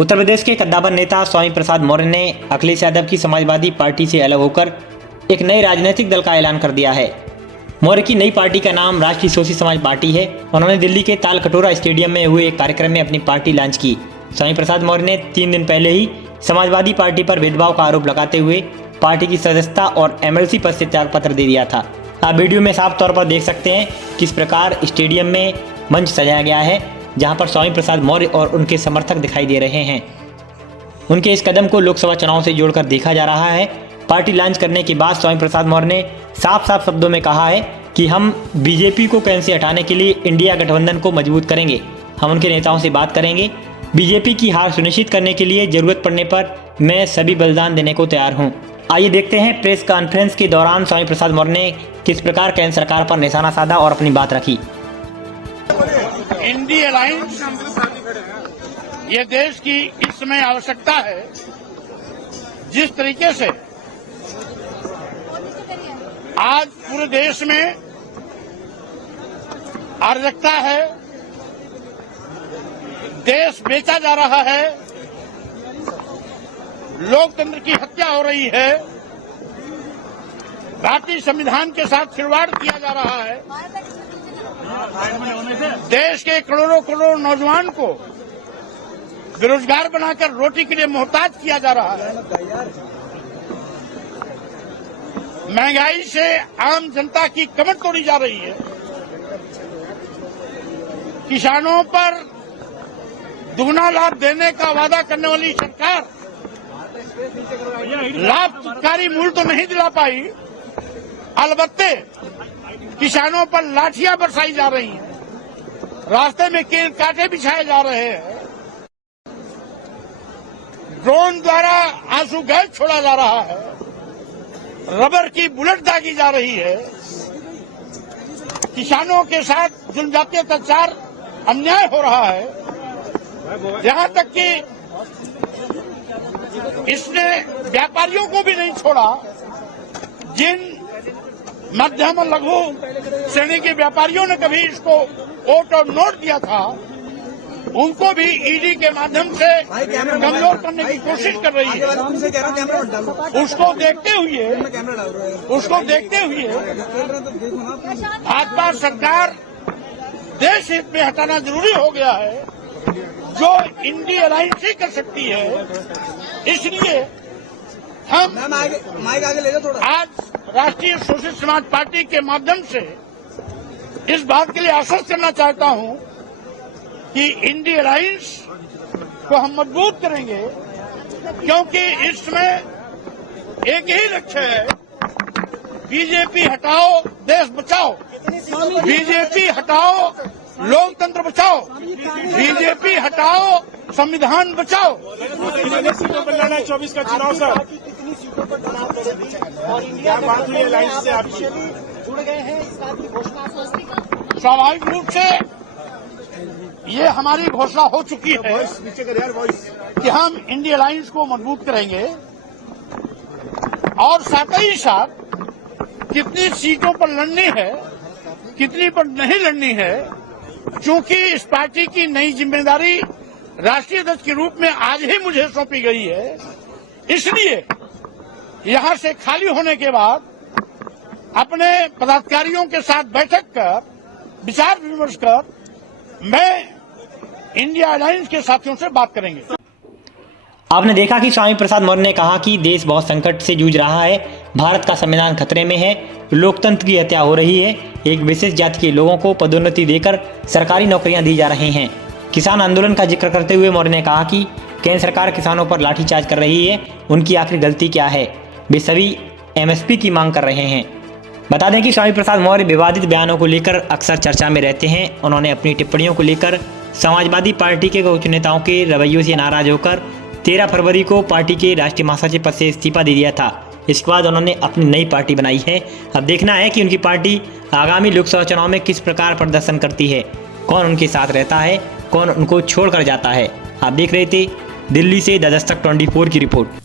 उत्तर प्रदेश के कद्दावर नेता स्वामी प्रसाद मौर्य ने अखिलेश यादव की समाजवादी पार्टी से अलग होकर एक नए राजनीतिक दल का ऐलान कर दिया है। मौर्य की नई पार्टी का नाम राष्ट्रीय शोषित समाज पार्टी है। उन्होंने दिल्ली के तालकटोरा स्टेडियम में हुए एक कार्यक्रम में अपनी पार्टी लॉन्च की। स्वामी प्रसाद मौर्य ने 3 दिन पहले ही समाजवादी पार्टी पर भेदभाव का आरोप लगाते हुए पार्टी की सदस्यता और एमएलसी पद से त्यागपत्र दे दिया था। आप वीडियो में साफ तौर पर देख सकते हैं किस प्रकार स्टेडियम में मंच सजाया गया है, जहां पर स्वामी प्रसाद मौर्य और उनके समर्थक दिखाई दे रहे हैं। उनके इस कदम को लोकसभा चुनाव से जोड़कर देखा जा रहा है। पार्टी लॉन्च करने के बाद स्वामी प्रसाद मौर्य ने साफ साफ शब्दों में कहा है कि हम बीजेपी को कैंप से हटाने के लिए इंडिया गठबंधन को मजबूत करेंगे। हम उनके नेताओं से बात करेंगे। बीजेपी की हार सुनिश्चित करने के लिए जरूरत पड़ने पर मैं सभी बलिदान देने को तैयार हूं। आइए देखते हैं प्रेस कॉन्फ्रेंस के दौरान स्वामी प्रसाद मौर्य ने किस प्रकार केंद्र सरकार पर निशाना साधा और अपनी बात रखी। इंडी अलायंस ये देश की इस समय आवश्यकता है। जिस तरीके से आज पूरे देश में अराजकता है, देश बेचा जा रहा है, लोकतंत्र की हत्या हो रही है, भारतीय संविधान के साथ खिलवाड़ किया जा रहा है, देश के करोड़ों करोड़ नौजवान को बेरोजगार बनाकर रोटी के लिए मोहताज किया जा रहा है, महंगाई से आम जनता की कमर तोड़ी जा रही है, किसानों पर दुगना लाभ देने का वादा करने वाली सरकार लाभकारी मूल्य तो नहीं दिला पाई, अलबत्ते किसानों पर लाठियां बरसाई जा रही हैं, रास्ते में कील कांटे बिछाए जा रहे हैं, ड्रोन द्वारा आंसू गैस छोड़ा जा रहा है, रबर की बुलेट दागी जा रही है, किसानों के साथ जनजातीय अत्याचार अन्याय हो रहा है, यहां तक कि इसने व्यापारियों को भी नहीं छोड़ा। जिन मध्यम और लघु श्रेणी के व्यापारियों ने कभी इसको वोट और नोट दिया था, उनको भी ईडी के माध्यम से कमजोर करने की कोशिश कर रही है। उसको देखते हुए भाजपा सरकार देश हित में हटाना जरूरी हो गया है, जो इंडी अलायंस ही कर सकती है। इसलिए हम आज राष्ट्रीय शोषित समाज पार्टी के माध्यम से इस बात के लिए आश्वस्त करना चाहता हूं कि इंडी अलायंस को हम मजबूत करेंगे, क्योंकि इसमें एक ही लक्ष्य है, बीजेपी हटाओ देश बचाओ, बीजेपी हटाओ लोकतंत्र बचाओ, बीजेपी हटाओ संविधान बचाओ। कितनी सीटों पर लड़ा है 24 का चुनाव सर? क्या बात हुई अलायंस से? आप जुड़ गए हैं इस बात की घोषणा? स्वाभाविक रूप से ये हमारी घोषणा हो चुकी है कि हम इंडिया अलायंस को मजबूत करेंगे, और साथ ही साथ कितनी सीटों पर लड़नी है, कितनी पर नहीं लड़नी है, चूंकि इस पार्टी की नई जिम्मेदारी राष्ट्रीय अध्यक्ष के रूप में आज ही मुझे सौंपी गई है, इसलिए यहां से खाली होने के बाद अपने पदाधिकारियों के साथ बैठक कर विचार विमर्श कर मैं इंडिया अलायंस के साथियों से बात करेंगे। आपने देखा कि स्वामी प्रसाद मौर्य ने कहा कि देश बहुत संकट से जूझ रहा है, भारत का संविधान खतरे में है, लोकतंत्र की हत्या हो रही है, एक विशेष जाति के लोगों को पदोन्नति देकर सरकारी नौकरियां दी जा रही हैं। किसान आंदोलन का जिक्र करते हुए मौर्य ने कहा कि केंद्र सरकार किसानों पर लाठीचार्ज कर रही है, उनकी आखिर गलती क्या है? वे सभी एमएसपी की मांग कर रहे हैं। बता दें कि स्वामी प्रसाद मौर्य विवादित बयानों को लेकर अक्सर चर्चा में रहते हैं। उन्होंने अपनी टिप्पणियों को लेकर समाजवादी पार्टी के कुछ नेताओं के रवैयों से नाराज होकर 13 फरवरी को पार्टी के राष्ट्रीय महासचिव पद से इस्तीफा दे दिया था। इसके बाद उन्होंने अपनी नई पार्टी बनाई है। अब देखना है कि उनकी पार्टी आगामी लोकसभा चुनाव में किस प्रकार प्रदर्शन करती है, कौन उनके साथ रहता है, कौन उनको छोड़कर जाता है। आप देख रहे थे दिल्ली से द दस्तक 24 की रिपोर्ट।